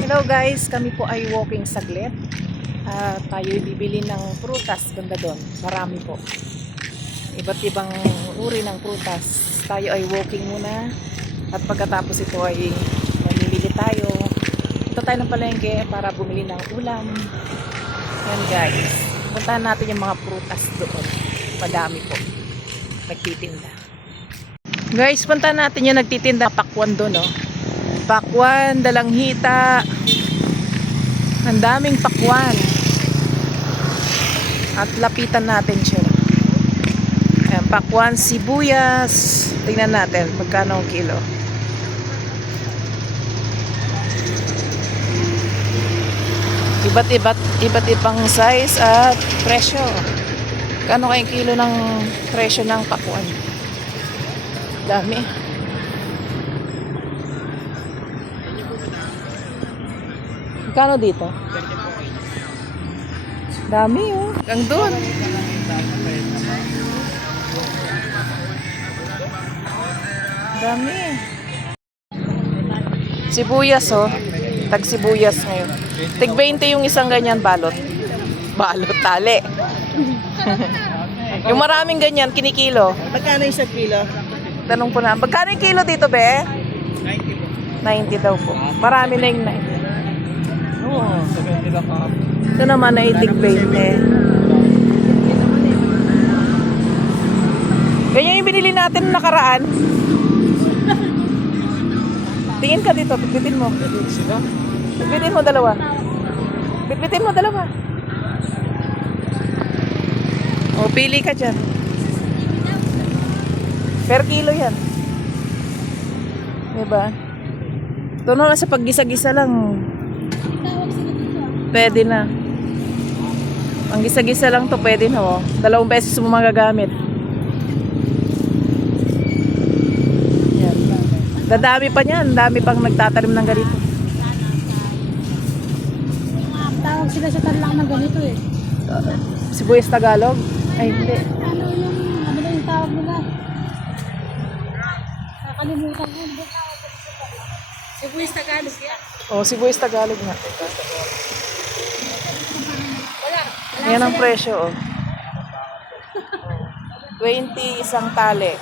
Hello guys, kami po ay walking saglit. Tayo bibili ng prutas, ganda doon. Marami po. Iba't ibang uri ng prutas. Tayo ay walking muna. At pagkatapos ito ay mamimili tayo. Ito tayo ng palengke para bumili ng ulam. Yan guys. Puntahan natin yung mga prutas doon. Madami po. Nagtitinda. Guys, puntahan natin yung nagtitinda. Pakwan doon, no? Pakwan, dalanghita. Ang daming pakwan. At lapitan natin siya. Ayan, pakwan, sibuyas. Tingnan natin magkano ang kilo. Iba't ibang size at presyo. Kano kayong kilo ng presyo ng pakwan? Dami. Kano dito? Dami oh. Hanggang doon. Dami. Sibuyas oh. Tag sibuyas ngayon. Tig 20 yung isang ganyan balot. Balot tali. Yung maraming ganyan kinikilo. Magkano isang kilo? Tanong po na. Magkano yung kilo dito be? 90 daw po. Marami na yung 90. Oo, 70 lang ka. Ito naman ay tig 20. Ganyan yung binili natin noong nakaraan. Tingin ka dito, bitbitin mo. Bitbitin mo dalawa. Bitbitin mo dalawa. O, pili ka dyan. Per kilo yan. Diba? Ito na sa paggisa-gisa lang. Pwede na. Ang gisa-gisa lang to pwede na oh. 2 beses mo magagamit. Yan. Dadami pa niyan. Dami pang nagtatanim ng ganito. Tawag sila sa Tarlac ng ganito eh. Sibuyas Tagalog? Ay hindi. Ano ba yung tawag nila? Nakalimutan ko. Ano ba tawag sa Tarlac? Sibuyas Tagalog yan. Oh, sibuyas Tagalog nga. Yan ang presyo oh. 20 isang tali.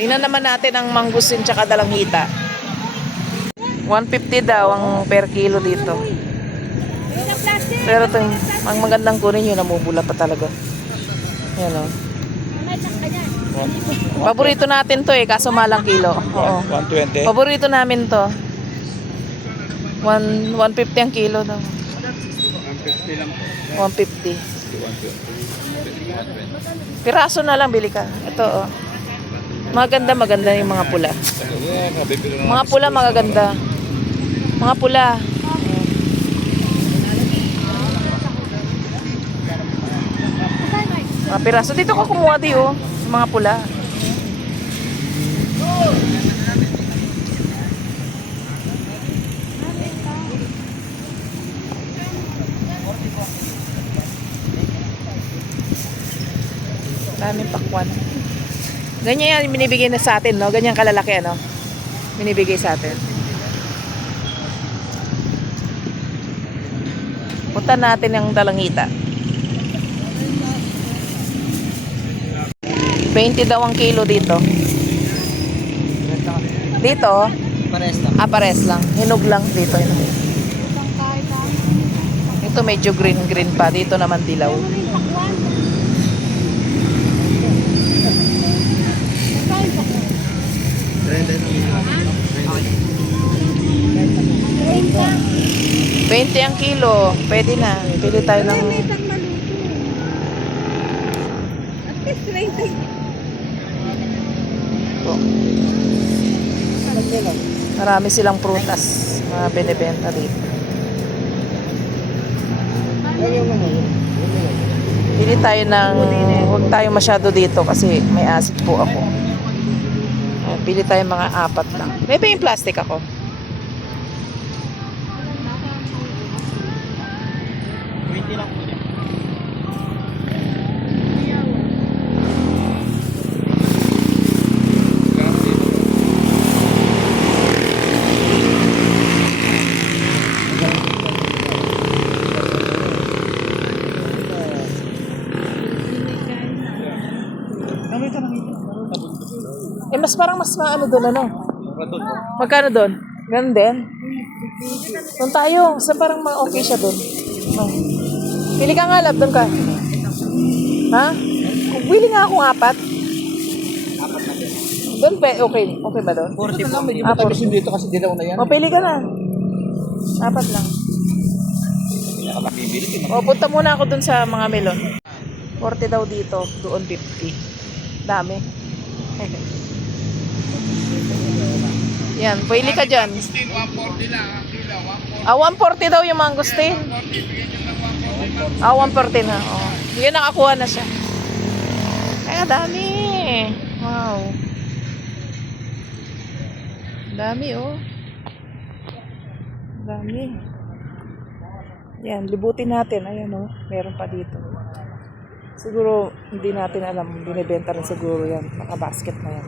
Tingnan naman natin ang mangustin tsaka dalanghita. 150 daw ang per kilo dito. Pero ito, ang magandang kunin yun, namubula pa talaga. Yan o. Paborito natin to eh, kaso malang kilo. Oo. 120. Paborito namin to. 150 ang kilo daw. 150 lang po. 150. Piraso na lang, bili ka. Ito oh. Maganda yung mga pula. Mga pula magaganda. Mga pula. Mga piraso. Dito ko kumuha di oh. Mga pula. Daming pakwan. Ganyan yan binibigay na sa atin, no? Ganyan kalalaki, ano? Binibigay sa atin. Punta natin ang dalanghita. 20 daw ang kilo dito. Dito? Pares lang. Pares lang. Hinog lang dito. Ito medyo green pa. Dito naman dilaw. $20 ang kilo. Pwede na. Pili tayo ng... At least 20. Marami silang prutas. Mga binibenta dito. Pili tayo ng... Huwag tayo masyado dito kasi may acid po ako. Pili tayo mga 4 lang. May ba yung plastic ako? mas parang mas maano doon, ano? Magkano doon? Ganun din? Doon tayo. Sa parang okay siya doon. Oh. Pili ka nga, love. Doon ka. Ha? Pili nga akong 4. Doon, okay. Okay ba doon? 40 po. Medyo matagas yung dito kasi dilaw na yan. O, pili ka na. 4 lang. O, punta muna ako doon sa mga melon. 40 daw dito. Doon 50. Dami. Yan, pili ka dyan. 140 lang ang kilo, 140. 140 daw yung mangosteen. 140 na. Oh. Yun, nakakuha na siya. Kaya dami. Wow. Dami, oh. Dami. Yan, libutin natin. Ayan, oh. Meron pa dito. Siguro, hindi natin alam. Binibenta rin siguro yan. Naka-basket na yan.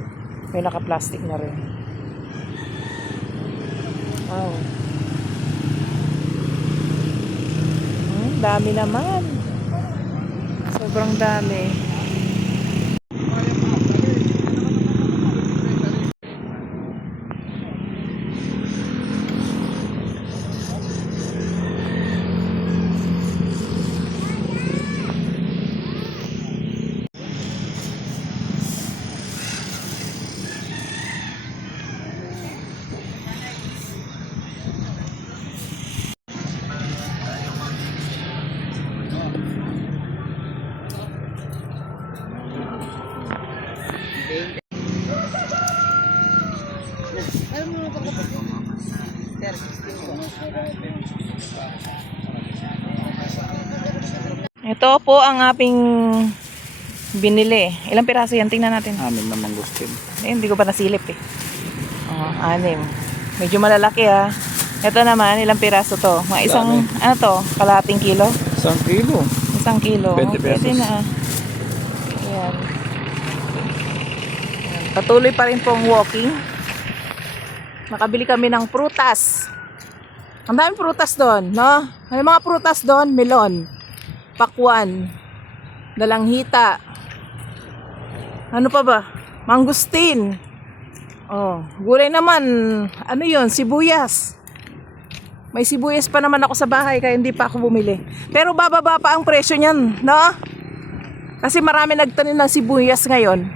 May naka-plastic na rin. Wow. Dami naman. Sobrang dami. Ito po ang aping binili. Ilang piraso yan? Tingnan natin. Amin na mangustin. Hindi ko pa nasilip eh. 6. Medyo malalaki ah. Ito naman, ilang piraso to? Mga isang, ano to? Kalahating kilo? 1 kilo. 1 kilo. 20 pesos. Pwede na. Ayan. Patuloy pa rin pong walking. Nakabili kami ng prutas. Ang daming prutas doon, no? Ano yung mga prutas doon? Melon, pakwan, dalanghita. Ano pa ba? Mangustin. Oh, gulay naman. Ano 'yon? Sibuyas. May sibuyas pa naman ako sa bahay kaya hindi pa ako bumili. Pero bababa pa ang presyo niyan, no? Kasi marami nagtanim ng sibuyas ngayon.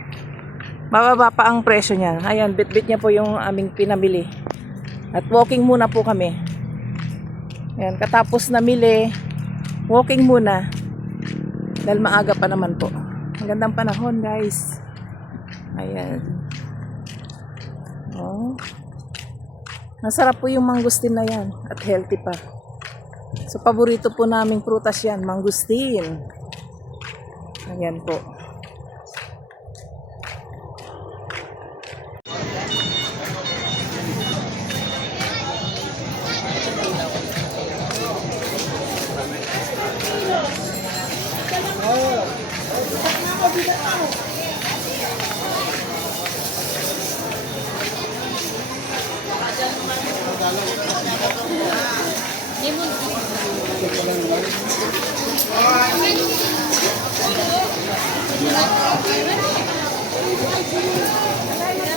Bababa pa ang presyo niyan. Ayan, bit-bit niya po yung aming pinamili. At walking muna po kami. Ayan, katapos namili, walking muna. Dahil maaga pa naman po. Ang gandang panahon, guys. Ayan. Oh. Masarap po yung mangustin na yan. At healthy pa. So, paborito po naming prutas yan. Mangustin. Ayan po.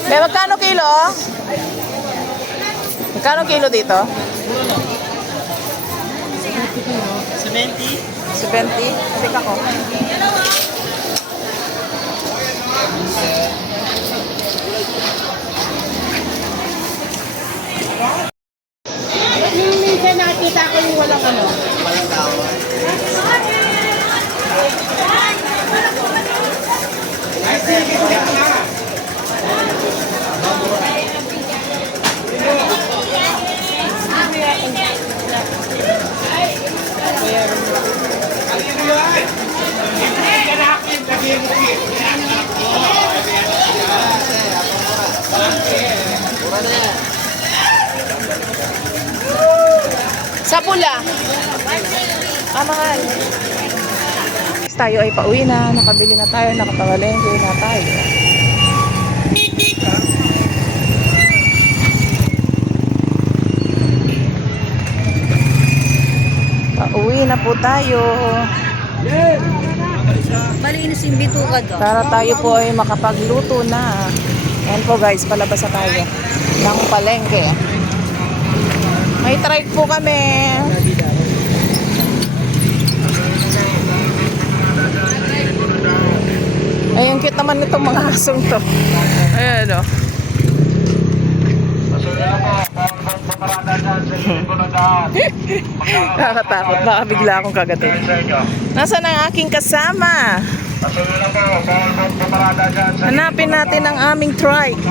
May magkano kilo? Magkano kilo dito? 70. 70? Halik ako. Minsan nakita ko yung walang ano. Walang tao. Sa pula. Mahal. Tayo ay pauwi na. Nakabili na tayo. Nakapawalengke na tayo. Pauwi na po tayo. Malinis yung bituka doon. Para tayo po ay makapagluto na. Ayan po guys, palabas na tayo ng palengke. May trike po kami. Ay, ang cute naman nitong mga asong to. Ayan o. Nakakatakot. Baka bigla akong kagatin. Nasaan ang aking kasama? Hanapin natin ang aming trike.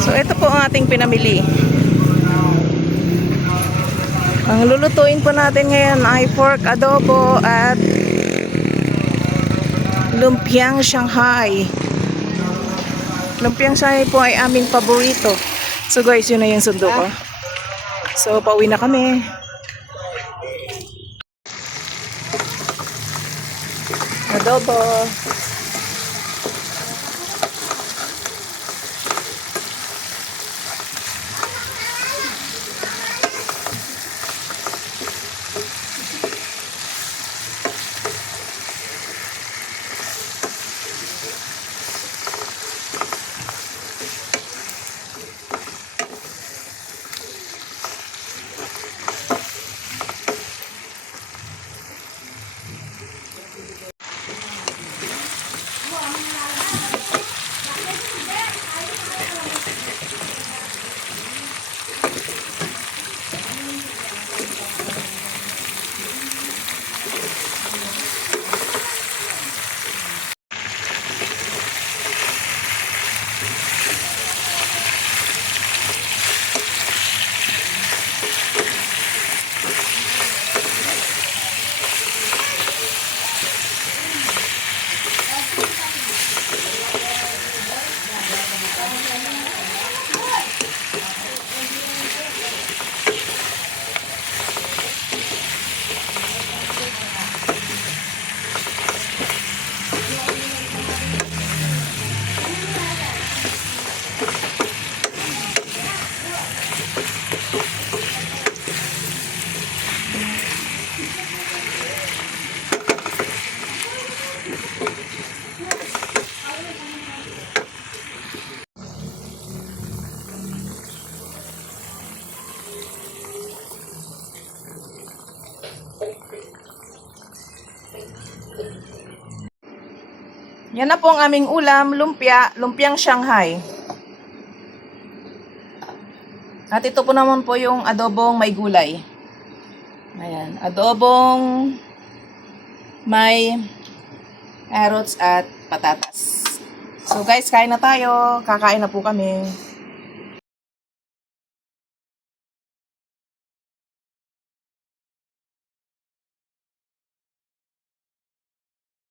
So, ito po ang ating pinamili. Ang lulutuin po natin ngayon ay pork adobo at lumpiang Shanghai. Lumpiang Shanghai po ay aming paborito. So guys, yun na yung sundo ko. So, pauwi na kami. Adobo. Yan na po ang aming ulam, lumpiang Shanghai. At ito po naman po yung adobong may gulay. Ayan, adobong may carrots at patatas. So guys, kain na tayo. Kakain na po kami.